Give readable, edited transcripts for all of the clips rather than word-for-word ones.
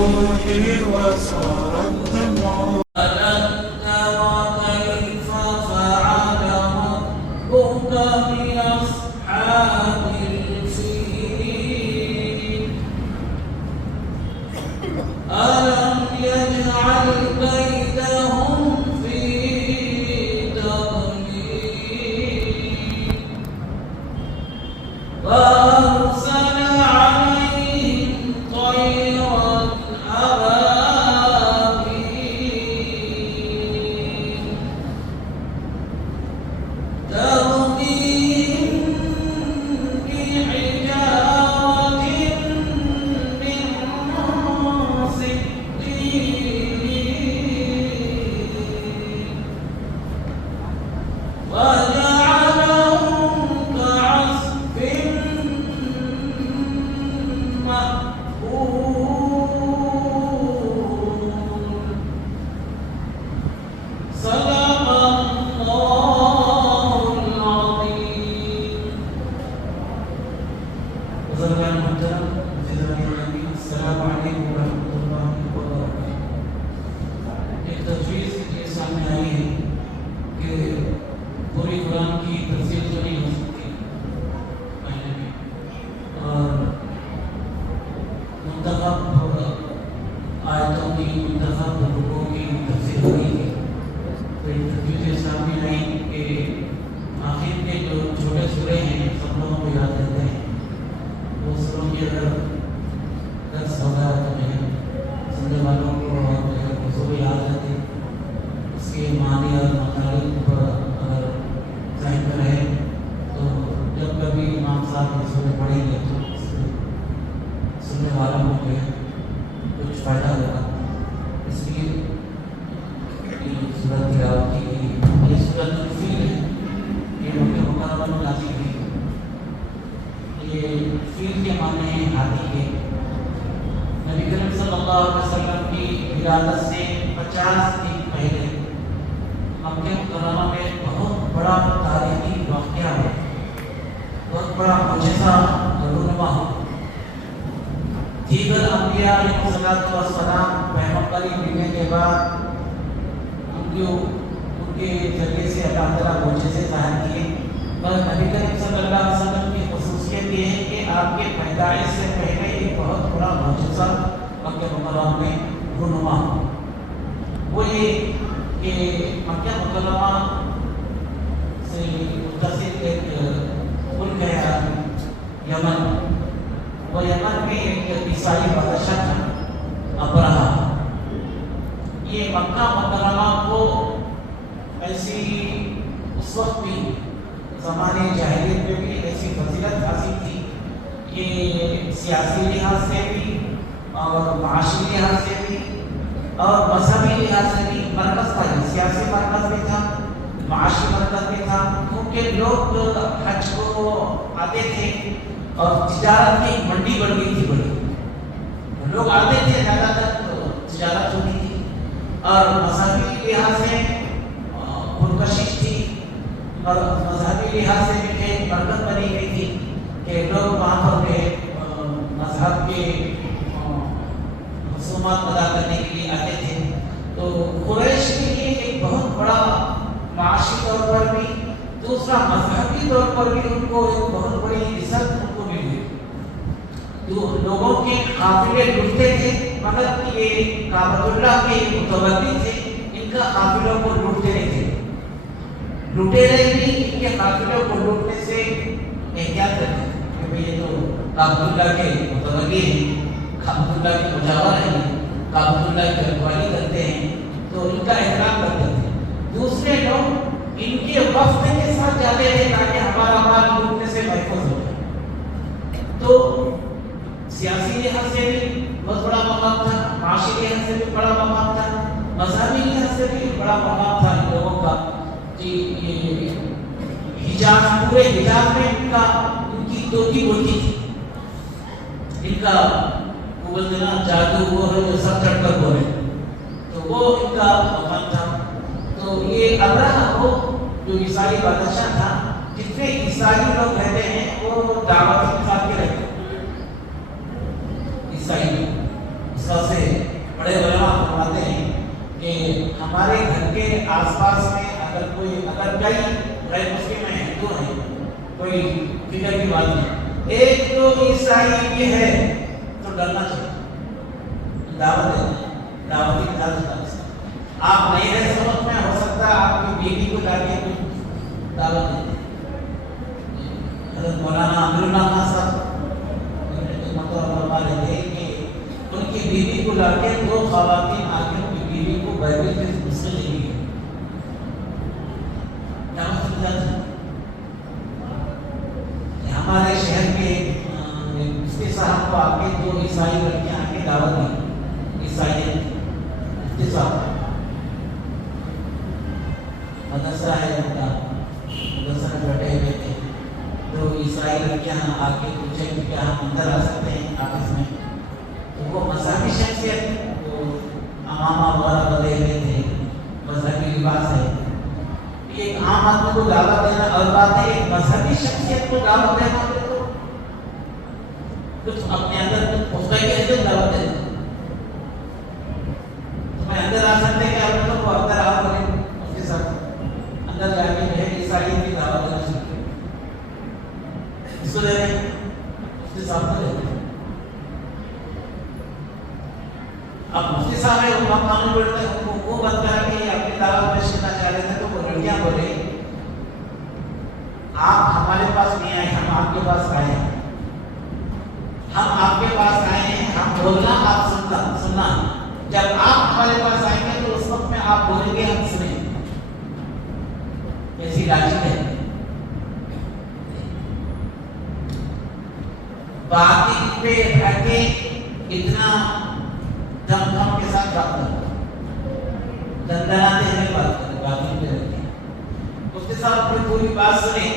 روحي وصار الدمع. ألم تر كيف فعل ربك بأصحاب الفيل ألم يجعل كيدهم في تضليل وأرسل عليهم طيرا أبابيل ترميهم بحجارة من سجيل وجعلهم كعصف مأكول. صدق الله العظيم. بزرگان محترم، جناب النبی، السلام علیکم ورحمۃ اللہ وبرکاتہ. ایک تجویز یہ سامنے آئی ہے کہ پوری قرآن کی تفسیر تو نہیں ہو سکتی مہینے میں، اور منتخب آیتوں کی، منتخب رکوعوں کی تفسیر ہوئی ہے. تو یہ تجویز یہ سامنے آئی کہ آخر کے جو چھوٹے سورے ہیں سب لوگوں کو یاد رہتے ہیں، وہ سوروں کی اگر درس ہوگا تو جو ہے سننے والوں کو اور جو ہے اس کو یاد رہتے، اس کے معنی اور مطالب پر اگر ذہن میں رہے تو جب کبھی امام صاحب یہ سورے پڑھیں گے تو سننے والوں کو جو ہے کچھ فائدہ ہوگا. اس لیے یہ سورت تلاوت کی گئی. یہ سورت الفیل ہے، یہ مکہ مکرمہ میں نازل ہوئی. یہ فیل کے معنی ہیں ہاتھی کے. نبی کریم صلی اللہ علیہ وسلم کی ولادت سے 50 دن پہلے مکہ مکرمہ میں بہت بڑا تاریخی واقعہ ہوا، بہت بڑا معجزہ رونما ہوا. دیگر انبیاء علیہ السلام پیغمبری ملنے کے بعد ان کے ذریعے سے اللہ تعالیٰ معجزے ظاہر کیے، پر نبی کریم صلی اللہ علیہ وسلم کی خصوصیت یہ ہے کہ آپ کے پیدائش سے پہلے ایک بہت بڑا معجزہ مکہ مکرمہ میں رونما ہوا. وہ یہ کہ مکہ مکرمہ سے متصل ایک ملک ہے یمن. وہ یمن میں ایک عیسائی بادشاہ تھا ابرہہ. یہ مکہ مکرمہ کو ایسی اس وقت بھی زمانے جاہلیت میں بھی ایسی فضیلت حاصل تھی کہ سیاسی لحاظ سے بھی اور معاشی لحاظ سے بھی اور مذہبی لحاظ سے بھی مرکز تھا. سیاسی مرکز بھی تھا، معاشی مرکز بھی تھا، کیونکہ لوگ حج کو آتے تھے اور تجارت کی منڈی بن گئی تھی. بڑی لوگ آتے تھے، زیادہ تر تجارت ہوتی تھی. اور مذہبی لحاظ سے پرکشش تھی، اور مذہبی لحاظ سے بھی ایک برکت بنی ہوئی تھی کہ لوگ وہاں پر مذہب کے رسومات ادا کرنے کے لیے آتے تھے. تو قریش کے لیے ایک بہت بڑا معاشی طور پر بھی، دوسرا مذہبی طور پر بھی ان کو ایک بہت بڑی عزت ان کو ملی ہوئی. تو لوگوں کے قافلے لٹتے تھے، مگر یہ کعبۃ اللہ کے متولی تھے، ان کا قافلوں کو لوٹتے نہیں تھے. لٹیرے بھی ان کے قافلوں کو لوٹنے سے احتیاط کرتے تھے کہ بھئی یہ تو کعبۃ اللہ کے متولی ہیں، کعبۃ اللہ کے مجاور ہیں، کعبۃ اللہ کی رکھوالی کرتے ہیں، تو ان کا احترام کرتے تھے. دوسرے لوگ ان کے وفد کے ساتھ جاتے تھے تاکہ ہمارا مال لوٹنے سے محفوظ ہو جائے. تو سیاسی لحاظ سے بھی بہت بڑا مقام تھا، معاشی لحاظ سے بھی بڑا مقام تھا، مذہبی لحاظ سے بھی بڑا مقام تھا ان لوگوں کا. کہ یہ حجاز، پورے حجاز میں ان کی توتی بولتی تھی. ان کا قوت جادو وہ ہے جو سب چڑھ کر بولے، تو وہ ان کا مقام تھا. تو یہ ابرہہ کو جو عیسائی بادشاہ تھا، جتنے عیسائی لوگ رہتے ہیں وہ دعوت کے ساتھ کے رہتے ہیں. عیسائی اس وجہ سے ہمارے گھر کے آس پاس میں اگر کئی غیر مسلم ہیں، ہندو ہیں، کوئی فکر کی بات نہیں، ایک تو عیسائی بھی ہے تو ڈرنا چاہیے، دعوت ہے، دعوت کی اجازت ہے۔ آپ نہیں رہے سمجھ میں، ہو سکتا ہے آپ کی بیوی کو جا کے کچھ دعوت دے دیں۔ حضرت مولانا امیر اللہ خان صاحب فرما رہے تھے کہ ان کی بیوی کو لا کے دو خواتین آ کے ان کی بیوی کو بائبل کے نسخے لے گئی، کیا مطلب؟ ہمارے شہر کے مفتی صاحب کو آ کے دو عیسائی لڑکیاں آ کے دعوت دی، عیسائیت مفتی صاحب مدرسہ ہے ان کا، مدرسہ میں بیٹھے ہوئے تھے، تو عیسائی لڑکیاں آ کے پوچھے کہ کیا ہم اندر آ سکتے ہیں آفس میں؟ تو وہ مذہبی شخصیت، وہ امامہ وغیرہ بدے ہوئے تھے، مذہبی لباس ہے، ایک عام آدمی کو دعوت دینا اور بات ہے، ایک مذہبی شخصیت کو دعوت دینا تو کچھ اپنے اندر کچھ پختہ کے اندر دعوت دینا، تو میں اندر آ سکتے کہ آپ لوگ کو اندر آ کریں اس کے ساتھ اندر جا کے جو ہے عیسائی کی دعوت دینا شروع کریں، اس کو دے دیں، اس کے ساتھ دے دیں۔ اب مفتی صاحب ہے وہ قانون بڑھتے ہیں، وہ بند کرا کے اپنی دعوت پیش کرنا چاہ رہے تھے، تو وہ لڑکیاں بولے آپ ہمارے پاس نہیں آئے، ہم آپ کے پاس آئے ہیں، ہم آپ کے پاس آئے ہیں، ہم بولنا آپ سننا، جب آپ ہمارے پاس آئیں گے تو اس وقت میں آپ بولیں گے ہم سنیں، ایسی لاجک ہے۔ باطل پہ رہ کے اتنا دم دم کے ساتھ بات کرتا، دندناتے ہوئے بات کرتے، باطل پہ رہتے ہیں۔ مفتی صاحب نے پوری بات سنی،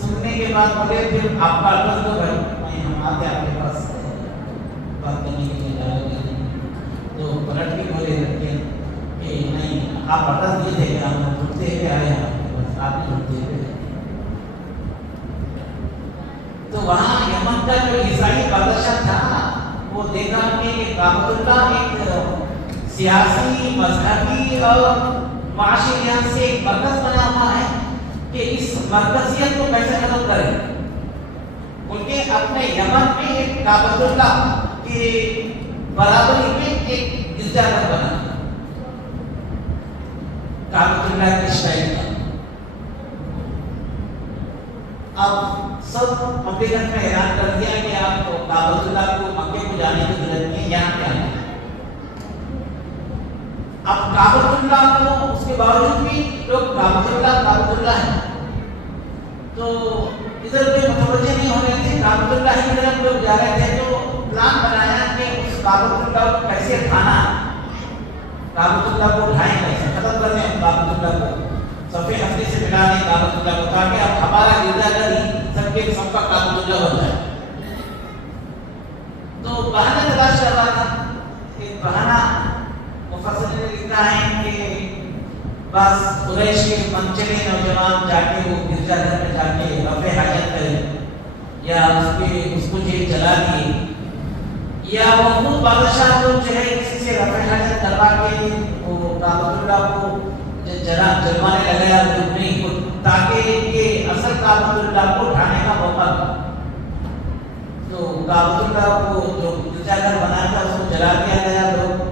سننے کے بعد بولے پھر آپ کا عرض دو بھائی، ہم آتے آپ کے پاس بات کرنے کے لیے دعوت دے دیں، تو پلٹ کے بولے لڑکے کہ نہیں، آپ عرض دیے تھے کہ ہم ڈھونڈتے ہوئے آئے ہیں آپ کے پاس، آپ نے ڈھونڈتے ہوئے۔ تو وہاں یمن کا جو عیسائی بادشاہ تھا وہ دیکھا کہ کعبۃ اللہ ایک سیاسی، مذہبی اور معاشی لحاظ سے ایک مرکز بنا ہوا ہے کہ اس مرکزیت کو کیسے ختم کریں، ان کے اپنے یمن میں ایک کعبۃ اللہ کے برابری میں ایک گرجا گھر بنا، کعبۃ اللہ کے اسٹائل کا۔ اب سب مملکت میں اعلان کر دیا کہ آپ کو کعبۃ اللہ کو مکے کو جانے کی ضرورت نہیں، یہاں پہ آنا ہے۔ اب کعبۃ اللہ کو اس کے باوجود بھی لوگ کعبۃ اللہ ہے، تو ادھر کوئی متوجہ نہیں ہو رہے تھے، کعبۃ اللہ کی طرف لوگ جا رہے تھے، تو پلان بنایا کہ اس کعبۃ اللہ کو کیسے کھانا، کعبۃ اللہ کو اٹھائیں، کیسے ختم کرنے ہیں کعبۃ اللہ کو، صفحے ہستی سے ملا دیں کعبۃ اللہ کو، تاکہ اب ہمارا گرجا گھر ہی سب کے سب کا کعبۃ اللہ ہو جائے۔ تو بہانے تلاش کر رہا تھا، ایک بہانہ مفسر نے لکھا ہے کہ بس قریش کے منچلے نوجوان جا کے وہ گرجا گھر میں جا کے رفع حاجت کرے، یا اس کو جیل جلا دیے، یا وہ خود بادشاہ کو جو ہے کسی سے رفع حاجت کروا کے وہ کعبۃ اللہ کو جلوانے لگایا نہیں، تاکہ یہ اصل کعبۃ اللہ کو اٹھانے کا موقع تھا۔ تو کعبۃ اللہ کو جو گرجا گھر بنایا تھا اس کو جلا دیا گیا، لوگ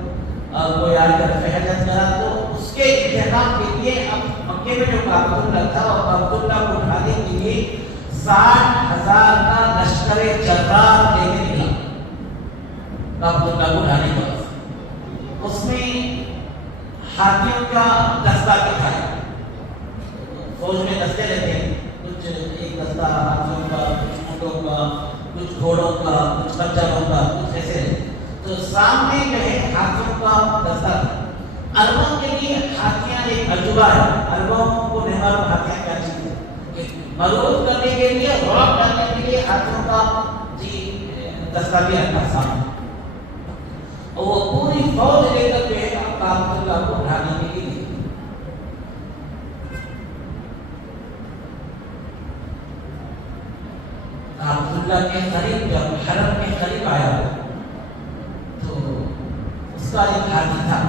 اور کوئی آ کر رفع حاجت کرا، تو اس کے انتقام کے لیے اب مکے میں جو کعبۃ اللہ تھا اور کعبۃ اللہ کو اٹھانے کے لیے 60,000 کا لشکر جرار لے کے نکلا کعبۃ اللہ کو اٹھانے کے بعد۔ اس میں ہاتھیوں کا دستہ بھی تھا، فوج میں دستے رہتے ہیں، کچھ ایک دستہ ہاتھیوں کا، کچھ اونٹوں کا، کچھ گھوڑوں کا، کچھ خچروں کا، کچھ ایسے رہتے۔ تو سامنے جو ہے ہاتھیوں کا دستہ تھا۔ عربوں کے لیے ہاتھیاں ایک عجوبہ ہے، عربوں کو نہیں معلوم ہاتھیاں کیا چیز ہے، مرعوب کرنے کے لیے، رعب ڈالنے کے لیے ہاتھیوں کا دستہ بھی رکھا سامنے، اور وہ پوری فوج لے کر جو ہے کعبۃ اللہ کو اٹھانے کے لیے۔ کعبۃ اللہ کے قریب جب حرم کے قریب آیا تو اس کا ایک ہاتھی تھا،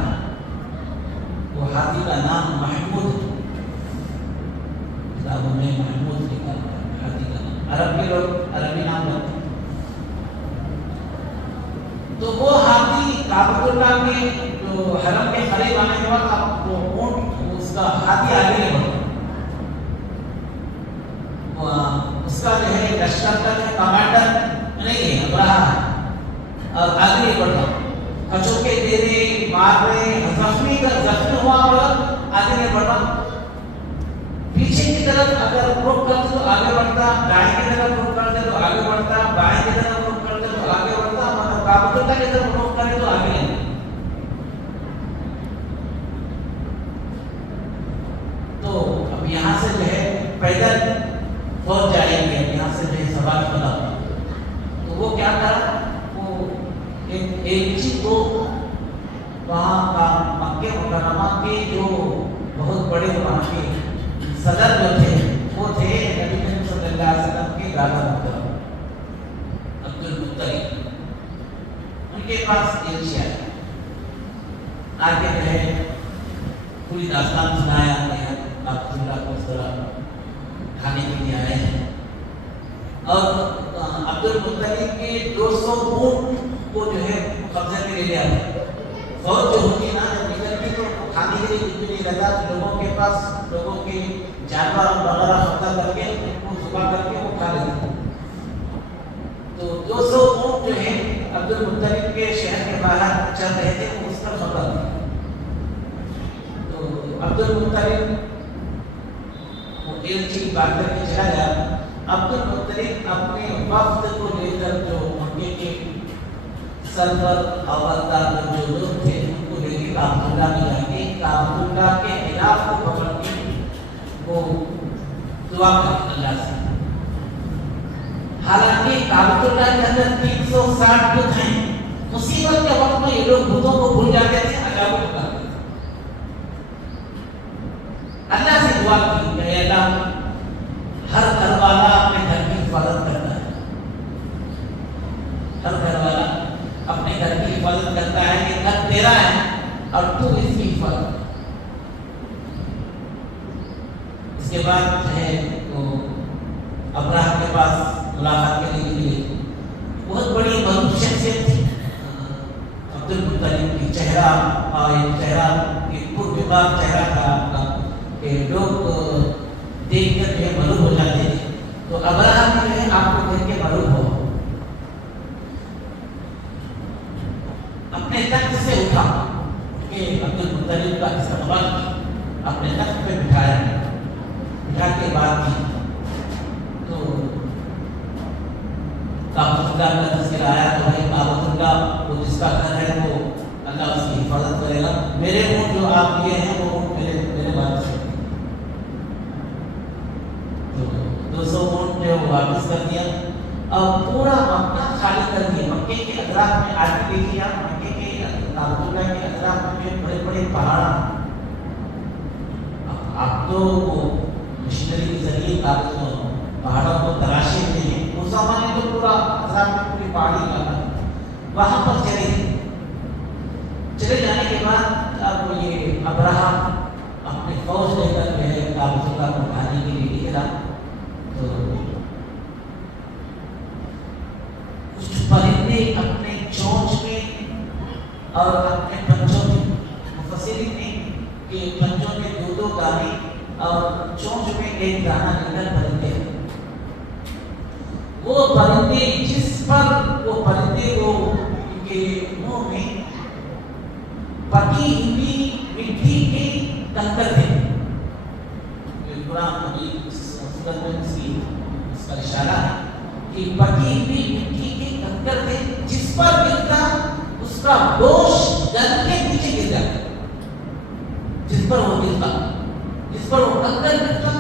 وہ ہاتھی کا نام محمود ہے، کتابوں میں محمود لکھا ہوا ہے ہاتھی کا نام، عرب کے لوگ عربی نام رکھتے ہیں۔ تو وہ ہاتھی کعبۃ اللہ کے جو حرم کے قریب آنے کے بعد آپ وہ اونٹ اس کا ہاتھی آگے نہیں بڑھتا، اس کا جو ہے لشکر کا جو کمانڈر نہیں ہے ابراہ ہے، اور آگے نہیں بڑھتا، کچوکے دے رہے مار رہے زخمی ہوا اور آگے نہیں بڑھتا، پیچھے کی طرف اگر رخ کرتے تو آگے بڑھتا، دائیں کی طرف رخ کرتے تو آگے بڑھتا، بائیں کی طرف رخ کرتے تو آگے بڑھتا، مطلب کعبۃ اللہ کی طرف رخ کرے تو آگے نہیں۔ تو اب یہاں سے جو ہے پیدل فوج جائیں گے، یہاں سے جو ہے سوال بنا، تو وہ کیا کرا، وہ ایک چیز کو وہاں کا مکہ مکرمہ کے جو بہت بڑے وہاں کے صدر جو تھے وہ تھے نبی کریم صلی اللہ علیہ وسلم کے دادا محترم عبد المطلب، ان کے پاس ایلچی آیا، آگے جو ہے پوری داستان سنایا عبداللہ کو اس طرح کھانے کے لیے آئے ہیں، اور عبد المطلب کے 200 اونٹ کو جو ہے قبضے میں لے لیا، فوج جو ہوتی ہے نا جب نکلتی تو کھانے کے لیے کچھ بھی نہیں رہتا، لوگوں کے پاس لوگوں کے جانور وغیرہ قبضہ کر کے ان کو ذبح کر کے وہ کھا لیتے، تو 200 اونٹ جو ہے عبد المطلب کے شہر کے باہر چل رہے تھے، وہ اس پر خبر تھی، تو عبد المطلب وہ ایلچی کی بات کر کے چلا گیا، عبد المطلب اپنے وفد کو لے کر جو مکے کے سرور حوالدار جو لوگ تھے ان کو لے کے کعبۃ اللہ میں جائیں گے، کعبۃ اللہ کے خلاف کو پکڑ کے وہ دعا کریں اللہ سے، حالانکہ کعبۃ اللہ کے اندر 360 بت ہیں، مصیبت کے وقت میں یہ لوگ بتوں کو بھول جاتے تھے، عجائب کرتے تھے، اللہ سے دعا کی کہ اے اللہ ہر گھر والا اپنے گھر کی حفاظت کرتا ہے، ہر گھر والا اپنے گھر کی حفاظت کرتا ہے کہ گھر تیرا ہے اور تو اس کی حفاظت۔ اس کے بعد جو ہے تو ابراہ کے پاس ملاقات کرنے کے لیے بہت بڑی مضبوط شخصیت تھی عبد المطلب کی، چہرہ اور چہرہ پر بیمار چہرہ تھا کہ لوگ دیکھ کر جو ہے معلوم ہو جاتے تھے، تو ابراہ جو ہے آپ کو دیکھ کے معلوم ہو، اپنے تخت سے اٹھا کہ عبد المطلب کا استقبال کیا، اپنے تخت پہ بٹھایا، بٹھا کے بات کی، تو کعبۃ اللہ کا تذکرہ آیا، تو بھائی کعبۃ اللہ وہ جس کا گھر ہے وہ اللہ اس کی حفاظت کرے گا، میرے اونٹ جو آپ لیے ہیں وہ اونٹ میرے بات سے، تو 200 اونٹ جو واپس کر دیا، اور پورا مکہ خالی کر دیا، مکے کے اطراف میں آگے دیکھیے آپ، مکے کے کعبۃ اللہ کے اطراف میں بڑے بڑے پہاڑ، آپ تو مشینری کے ذریعے پہاڑوں کو تراشے ہوئے ہیں، اس زمانے تو پورا اطراف میں پوری پہاڑی علاقہ، وہاں پر چلے جانے کے بعد اب یہ ابراہ اپنے فوج لے کر جو ہے کعبۃ اللہ کو اٹھانے کے لیے نکلا، تو کچھ پرندے اپنے چونچ میں اور اپنے پنجوں میں، مفسرین نے کہ پنجوں میں 2 دانے اور چونچ میں 1 دانہ لے کر پرندے، وہ پرندے جس پر وہ پرندے کو ان کے منہ میں پکی ہوئی مٹی کے کنکر تھے، قرآن مجید سورت میں اس کا اشارہ ہے کہ پکی ہوئی مٹی کے کنکر تھے، جس پر گرتا اس کا گوشت گل کے نیچے گر جاتا، جس پر وہ گرتا، جس پر وہ کنکر گرتا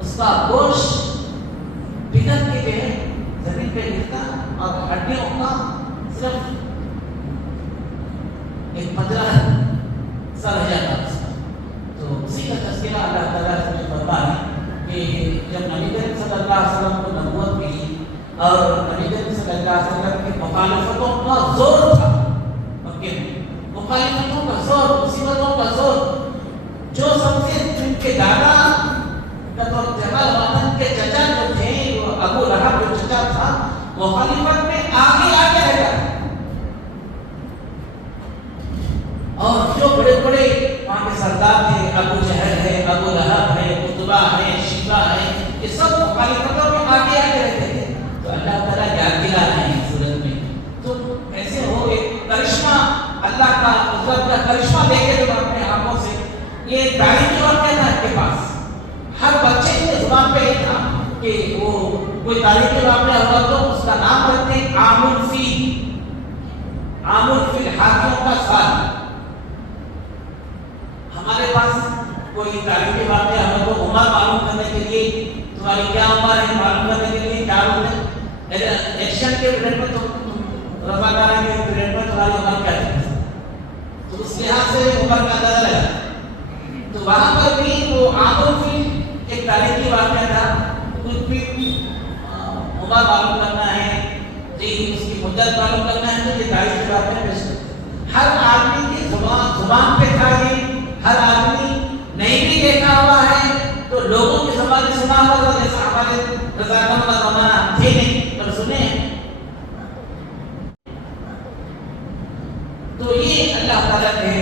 اس کا گوشت پگھل کے جو ہے زمین پہ گرتا، اور ہڈیوں کا صرف ایک پتلا سا رہ جاتا اس کا، تو اسی کا تذکرہ اللہ تعالیٰ سے فرمایا کہ جب نبی کریم صلی اللہ علیہ وسلم کو نبوت ملی اور نبی کریم صلی اللہ علیہ وسلم کی مخالفتوں کا زور تھا، مکے میں مخالفتوں کا زور، مصیبتوں کا زور، کے دادا کا تو جبل وطن کے چچا جو تھے وہ ابو لہب جو چچا تھا مخالفت میں آگے رہتا ہے. اور جو بڑے بڑے وہاں کے سردار تھے ابو جہل ہے, ابو لہب ہے, عتبہ ہے, شیبہ ہے, یہ سب مخالفتوں میں آگے رہتے تھے. تو اللہ تعالیٰ یاد دلا رہے ہیں سورت میں تم ایسے ہو ایک کرشمہ اللہ کا قدرت کا کرشمہ دیکھے تم اپنے آنکھوں سے. یہ تعلیم جو آتے تھا کے پاس ہر بچے کے زبان پہ یہ تھا کہ وہ کوئی تعلیم کے واقعہ ہوگا تو اس کا نام رکھتے ہیں عام الفیل, عام الفیل ہاتھیوں کا سال. ہمارے پاس کوئی تعلیم کے واقعہ ہوگا تو عمر معلوم کرنے کے لیے تمہاری کیا عمر ہے معلوم کرنے کے لیے کیا ہوتا ہے ایکشن کے پیریڈ میں تم رضاکاروں کے پیریڈ میں تمہاری عمر کیا ہے تو اس لحاظ سے عمر کا اندازہ لگا. تو وہاں پر بھی وہ عام الفیل ایک تعلیم کی واقعہ تھا. کچھ بھی عمر معلوم کرنا ہے جی اس کی مدت معلوم کرنا ہے تو یہ تعلیم کی واقعہ پیش کرتا. ہر آدمی کی زبان پہ تھا یہ, ہر آدمی نہیں بھی دیکھا ہوا ہے تو لوگوں کی زبان سے سنا ہوا تھا. جیسا ہمارے رضاکاروں کا زمانہ تھے نہیں پر سنے. تو یہ اللہ تعالیٰ کے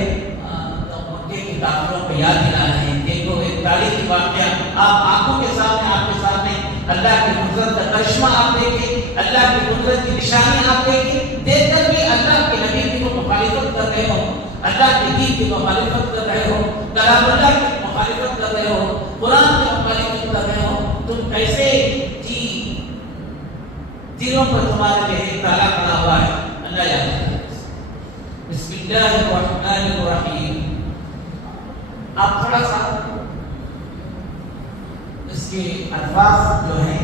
کافروں کو یاد دلا رہے ہیں. دیکھو ایک تاریخی واقعہ آپ آنکھوں کے سامنے اللہ کی قدرت کا کرشمہ آپ دیکھیں, اللہ کی قدرت کی نشانی آپ دیکھیں, دیکھ کر بھی اللہ کے نبی کی مخالفت کر رہے ہو, اللہ کے دین کی مخالفت کر رہے ہو, کلام اللہ کی مخالفت کر رہے ہو, قرآن کی مخالفت کر رہے ہو. تم کیسے جی دلوں پر تمہارے لیے تالا پڑا ہوا ہے اللہ جانتا ہے. بسم اللہ الرحمن الرحیم. آپ تھوڑا سا اس کے الفاظ جو ہیں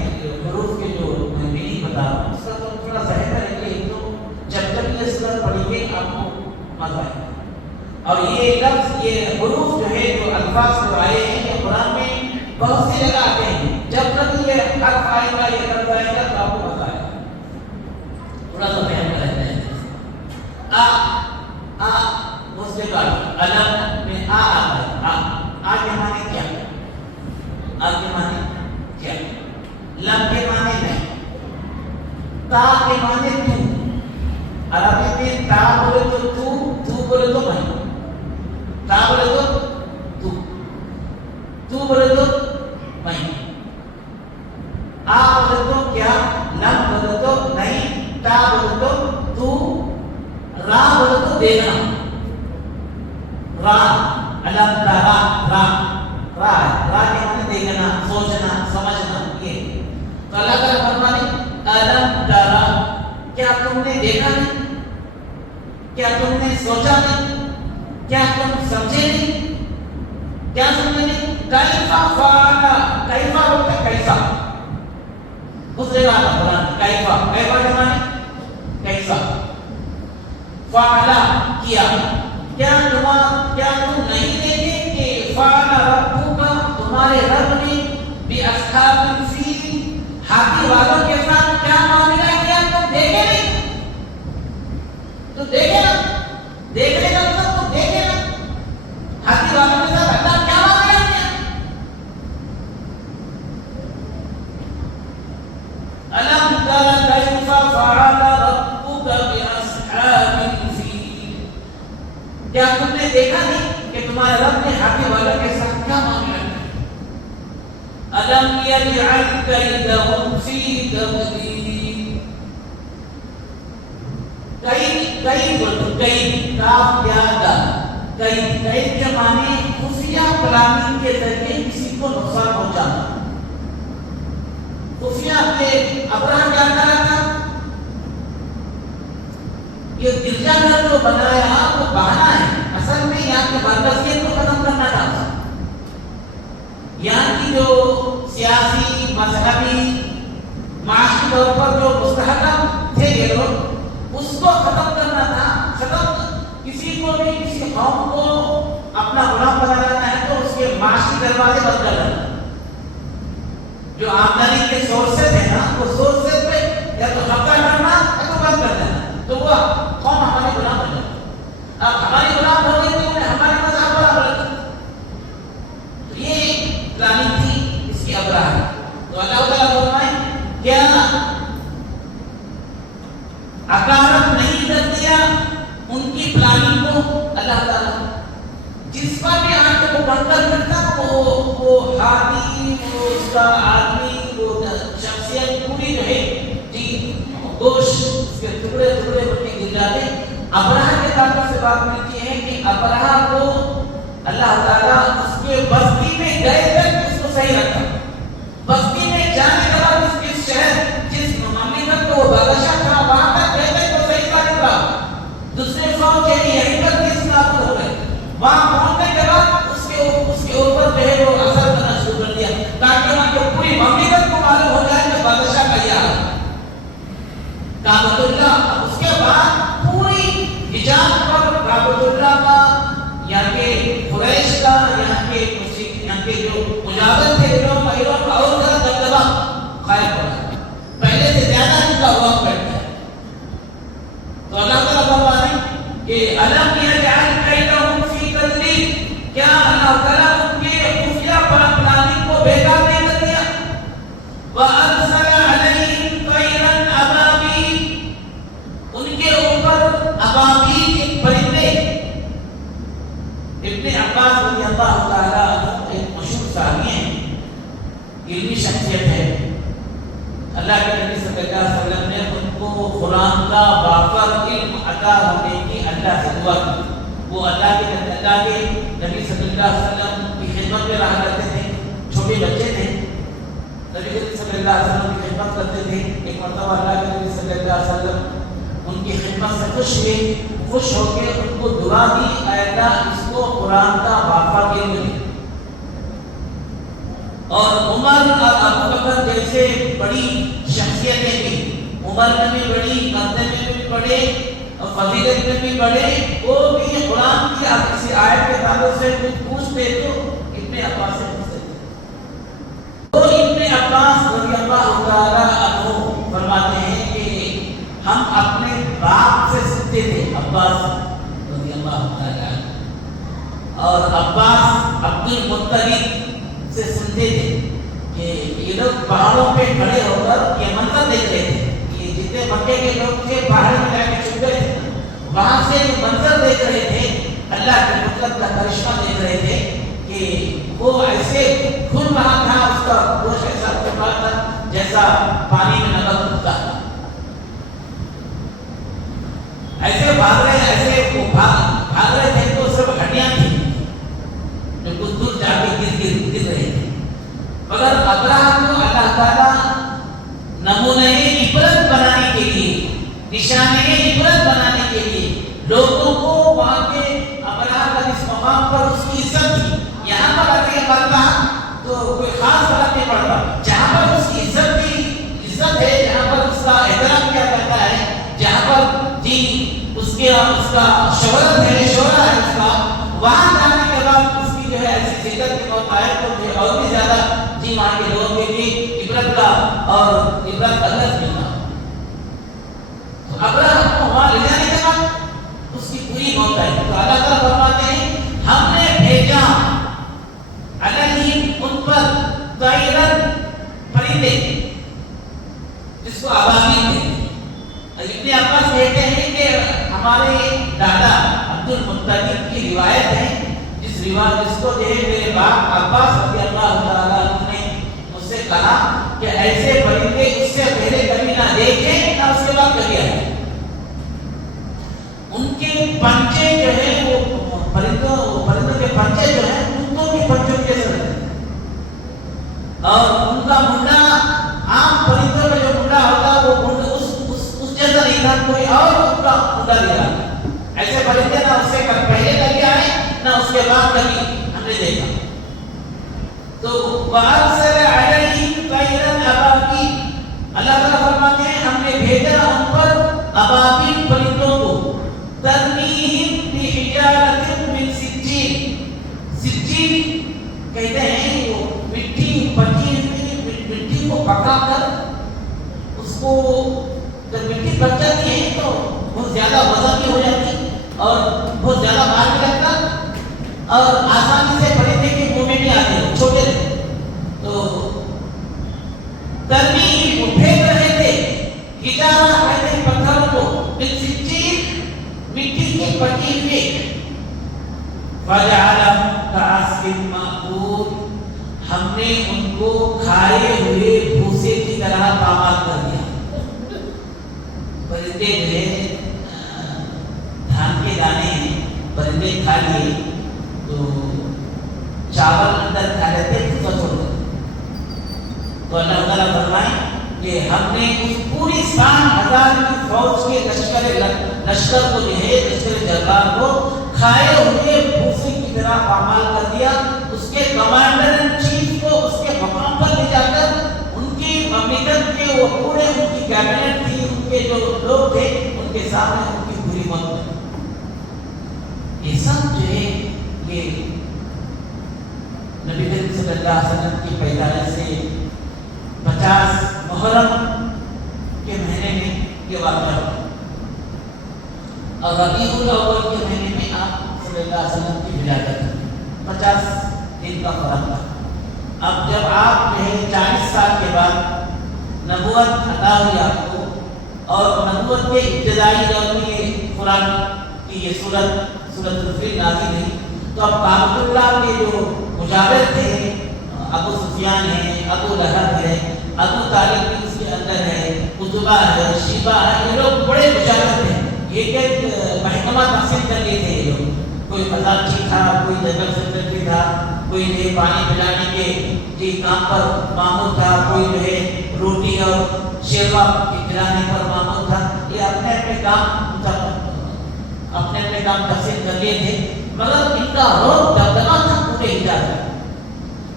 حروف کے جو میں میننگ بتا رہا ہوں اس کا تو تھوڑا ذہن میں رکھیے تو جب تک یہ سورت پڑھیں گے آپ کو مزہ آئے گا. اور یہ لفظ یہ حروف جو ہے جو الفاظ جو آئے ہیں یہ قرآن میں بہت سی جگہ آتے ہیں. جب تک یہ حرف آئے گا یہ حرف آئے گا تو آپ کو مزہ آئے گا. تھوڑا سا ذہن میں رہتا ہے. اس کے بعد علم میں آتا ہے. کے معنی کیا, کے معنی کیا, لم کے معنی نہیں, تا کے معنی تو. عربی میں تا بولے تو بولے تو میں, تا بولے تو بولے تو میں, بولے تو کیا, لم بولے تو نہیں, تا بولے تو, را بولے تو دینا, را علم تارا را کے معنی دیکھنا, سوچنا, سمجھنا. یہ تو اللہ تعالیٰ فرمانے علم تارا, کیا تم نے دیکھا نہیں, کیا تم نے سوچا نہیں, کیا تم سمجھے نہیں, کیا سمجھے نہیں. کیفا فعلا, کیفا ہوتا ہے کیسا, دوسرے بات قرآن کیفا کے معنی کیسا, فعلا کیا. کیا تم نہیں دیکھے کہ فعل ربک, تمہارے رب نے باصحاب الفیل, ہاتھی والوں کے ساتھ کیا معاملہ کیا, تم دیکھے نہیں. تو دیکھے نا, دیکھنے کا مطلب تو دیکھے نا ہاتھی والوں کے ساتھ اللہ کیا معاملہ کیا. الم تر کیف فعل ربک باصحاب الفیل, کیا تم نے دیکھا نہیں کہ تمہارے رب نے ہاتھی والوں کے ساتھ کیا معاملہ کیا. الم یجعل کیدہم فی تضلیل, کئی بولو, کئی کاف یا دال, کئی کے معنی خفیہ کلامی کے ذریعے کسی کو نقصان پہنچانا. خفیہ پہ ابراہیم کیا کر رہا تھا, یہ گرجا گھر جو بنایا وہ بہانہ ہے, اصل میں یہاں کے مرکزیت کو ختم کرنا تھا. یہاں کی جو سیاسی, مذہبی, معاشی طور پر جو مستحکم تھے یہ لوگ, اس کو ختم کرنا تھا. کسی کو بھی کسی قوم کو اپنا غلام بنانا ہے تو اس کے معاشی دروازے بند کر دینا. جو آمدنی کے سورسز ہیں نا وہ سورسز پہ یا تو قبضہ کرنا یا تو بند کر دینا, تو وہ قوم ہماری غلام بن جاتی. اب ہماری غلام ہو گئی تو ہمارے مذہب پر عمل کرنا. تو یہ اللہ تعالیٰ جس پر بھی آنکھ کو کنکر ملتا وہ ہاتھی، وہ اس کا آدمی، وہ شخصیت پوری جو ہے جی گوشت اس کے ٹکڑے ٹکڑے بن کے گر جاتے۔ ابرہہ کے تعلق سے بات ملتی ہے کہ ابرہہ کو اللہ تعالیٰ اس کے بستی میں گئے تک اس کو صحیح رکھا، بستی میں جانے کے بعد اس کے شہر جس مملکت کو وہ بادشاہ تھا وہاں تک گئے تک وہ صحیح ثابت رہا۔ دوسرے قوم کے لیے یہیں پر بھی اسلام ہو گئے، وہاں پہنچنے کے بعد اس کے اوپر جو ہے وہ اثر کرنا شروع کر دیا تاکہ وہاں کی پوری مملکت کو معلوم ہو جائے کہ بادشاہ کا یہ حال ہے۔ کعبۃ اللہ اس کے بعد پوری حجاز پر کعبۃ اللہ کا یہاں کے قریش کا یہاں کے جو مجاور تھے لوگ کا اور زیادہ دبدبہ قائم ہو رہا ہے، پہلے سے زیادہ ان کا وقت بیٹھتا ہے۔ تو اللہ تعالیٰ فرماتے ہیں کہ الم یجعل کیدہم فی تدلیل، کیا اللہ تعالیٰ ان کے خفیہ پلاننگ کو بیکار نہیں کر دیا؟ وَأَرْسَلَ عَلَيْهِمْ طَيْرًا أَبَابِيلَ، ان کے اوپر ابابیل ایک پرندے۔ ابن عباس رضی اللہ تعالیٰ عنہ ایک مشہور صحابی ہیں، علمی شخصیت ہے۔ اللہ کے نبی صلی اللہ علیہ وسلم نے ان کو قرآن کا بافر علم عطا ہونے کی اللہ سے دعا کی۔ وہ اللہ کے نبی صلی اللہ علیہ وسلم کی خدمت میں رہا کرتے تھے، چھوٹے بچے تھے، نبی صلی اللہ علیہ وسلم کی خدمت کرتے تھے۔ ایک مرتبہ اللہ کے نبی صلی اللہ علیہ وسلم ان کی خدمت سے خوش ہو کے ان کو دعا دی، اے اللہ اس کو قرآن کا بافر علم دے۔ اور عمر اور ابو بکر جیسے بڑی شخصیتیں بھی، عمر میں بھی بڑی، مرتبے میں بھی بڑے اور فضیلت میں بھی بڑے، وہ بھی قرآن کی کسی آیت کے تعلق سے کچھ پوچھتے تو ابن عباس سے پوچھتے تھے۔ تو ابن عباس رضی اللہ تعالیٰ عنہ فرماتے ہیں کہ ہم اپنے باپ سے سنتے تھے، عباس رضی اللہ تعالیٰ عنہ، اور عباس عبد المطلب سے سنتے تھے کہ یہ لوگ پہاڑوں پہ کھڑے ہو کر یہ منظر دیکھ رہے تھے، یہ جتنے مکے کے لوگ تھے پہاڑ میں جا کے چھپ گئے تھے، وہاں سے یہ منظر دیکھ رہے تھے، اللہ کے مطلب کا کرشمہ دیکھ رہے تھے کہ وہ ایسے کھل رہا تھا، اس کا گوشت ایسا کھل رہا تھا جیسا پانی میں نمک کھلتا ہے، ایسے بھاگ رہے تھے تو صرف ہڈیاں تھیں جو کچھ دور جا کے گر رہے تھے۔ مگر ابرہہ کو اللہ تعالیٰ نمونۂ عبرت بنانے کے لیے، نشانۂ عبرت بنانے کے لیے لوگوں کو وہاں کے ابرہہ کا جس مقام پر اس کی عزت تھی، یہاں پر اگر یہ بنتا تو کوئی خاص فرق نہیں پڑتا، جہاں پر اس کی عزت ہے، جہاں پر اس کا احترام کیا جاتا ہے، جہاں پر جی اس کا شہرت ہے، شہرہ ہے اس کا، وہاں جانے کے بعد اس کی جو ہے ایسی شدت کی موت آئے تو پھر اور بھی زیادہ جی وہاں کے لوگوں کے لیے عبرت کا اور عبرت کا لفظ ملنا۔ تو ابرہہ کو وہاں لے جانے کے بعد اس کی پوری موت آئی۔ تو اللہ تعالیٰ فرماتے ہیں ہم نے بھیجا علیہم ان پر طیرن پرندے جس کو ابابیل کہتے ہیں۔ ابن عباس کہتے ہیں کہ ہمارے دادا عبد المطلب کی روایت ہے، جس کو جو ہے میرے باپ عباس رضی اللہ تعالیٰ عنہ نے مجھ سے کہا کہ ایسے پرندے اس سے پہلے کبھی نہ دیکھیں نہ اس کے بعد کبھی آئے۔ ان کے پنچے جو ہیں وہ پرندوں کے پنچے جو ہیں کتوں کے پنچوں کے جیسے رہتے ہیں، اور ان کا منڈا عام پرندوں کا جو منڈا ہوتا ہے وہ اس جیسا نہیں تھا، کوئی اور ان کا منڈا نہیں تھا۔ ایسے پرندے نہ اس سے پہلے کبھی آئے نہ اس کے بعد کبھی ہم نے دیکھا۔ تو وَأَرْسَلَ عَلَيْهِمْ طَيْرًا أَبَابِيلَ، اللہ تعالیٰ فرماتے ہیں ہم نے بھیجا ان پر ابابیل پرندوں کو، تَرْمِيهِمْ بِحِجَارَةٍ مِّن سِجِّيلٍ، سجیل کہتے ہیں وہ مٹی پکی ہوئی مٹی کو پکا کر اس کو جب مٹی پک جاتی ہے تو بہت زیادہ وزن بھی ہو جاتی ہے اور بہت زیادہ بھار بھی لگتا اور آسانی سے پرندے کے منہ میں بھی آتے ہیں، چھوٹے رہتے۔ تو ترمیم وہ پھینک رہے تھے، ہجارہ کہتے ہیں پتھروں کو، بالسجیل مٹی پھیکے پٹے ہوئے فَجَعَلَهُمْ كَعَصْفٍ مَّأْكُولٍ ہم نے ان کو کھائے ہوئے بھوسے کی طرح پامال کر دیا. پرندے جو ہے دھان کے دانے پرندے کھا لیے تو چاول اندر کھا لیتے بھوسا چھوڑ دیتے. تو اللہ تعالیٰ فرمائے کہ ہم نے اس پوری 60,000 کی فوج کے لشکر کو جو ہے لشکر جرار کو کھائے ہوئے بھوسے کی طرح پامال کر دیا. اس کے کمانڈر ان چیف کو اس کے مقام پر لے جا کر ان کی مملکت کے وہ پورے ان کی کیبنٹ تھی ان کے جو لوگ تھے ان کے سامنے ان کی پوری موت ہوئی. یہ سب جو ہے یہ نبی کریم صلی اللہ علیہ وسلم کی پیدائش سے 50 محرم کے مہینے میں یہ واقعہ ہوا اور ربیع الاول کے مہینے میں آپ صلی اللہ علیہ وسلم کی ولادت 50 دن کا فرق تھا. اب جب آپ جو ہے 40 سال کے بعد نبوت عطا ہوئی آپ کو اور نبوت کے ابتدائی دور میں یہ قرآن کی یہ سورت الفیل نازل ہوئی تو اب کعبۃ اللہ کے جو مجاور تھے ابو سفیان ہے ابو لہب ہے ابو طالب بھی اس کے اندر ہے عتبہ ہے شیبہ ہے یہ لوگ بڑے مجاور تھے. ایک محکمہ تقسیم کر لیے تھے یہ لوگ. کوئی خزانچی تھا کوئی جنرل سیکرٹری تھا کوئی جو ہے پانی پلانے کے کام پر مامور تھا کوئی جو ہے روٹی اور شیروا کھلانے پر مامور تھا. یہ اپنے اپنے کام تقسیم کر لیے تھے مگر ان کا روح دبدبا تھا پورے حجاز میں.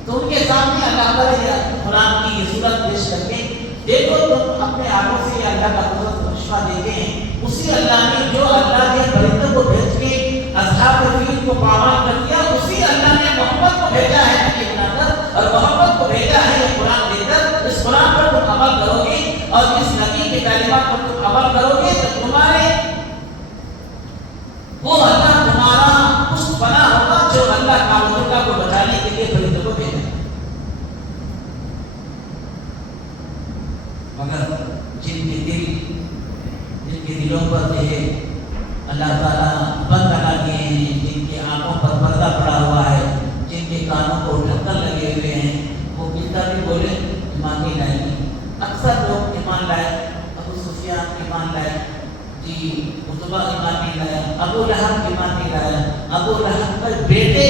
تو ان کے سامنے اللہ تعالیٰ قرآن کی یہ صورت پیش کر کے دیکھو تم اپنے آنکھوں سے اللہ کا قدرت شفا دیتے ہیں. اسی اللہ نے جو اللہ کے فرشتوں کو بھیج کے اصحاب فیل کو پامال کر دیا اسی اللہ نے محمد کو بھیجا ہے نبی بنا کر اور محمد کو بھیجا ہے یہ قرآن دے کر. اس قرآن پر تم عمل کرو گے اور اس نبی کی تعلیمات پر تم عمل کرو گے تو تمہارے وہ اللہ تمہارا پشت بنا ہوگا جو اللہ کا کو بچانے کے لیے فرشتوں کو بھیجا ہے. مگر جن کے دلوں پر جو ہے اللہ تعالیٰ بند لگا دیے ہیں جن کی آنکھوں پر پردہ پڑا ہوا ہے جن کے کانوں کو ڈھکن لگے ہوئے ہیں وہ کتنا بھی بولے ایمان نہیں لائیں گے. اکثر لوگ ایمان لائے ابو سفیان ایمان لائے جی عتبہ ایمان نہیں لایا ابو لہب ایمان نہیں لایا ابو لہب کا بیٹے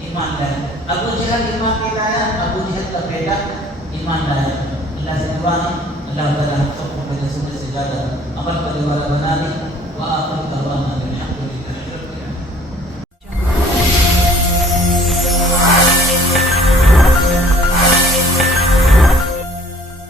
ایمان لائے ابو جہل ایمان نہیں لایا ابو جہل کا بیٹا ایمان لایا. اللہ سے دعا ہے اللہ تعالیٰ ہم سب کو پہلے سننے سے زیادہ عمل کرنے والا بنا دے. وآخر دعوانا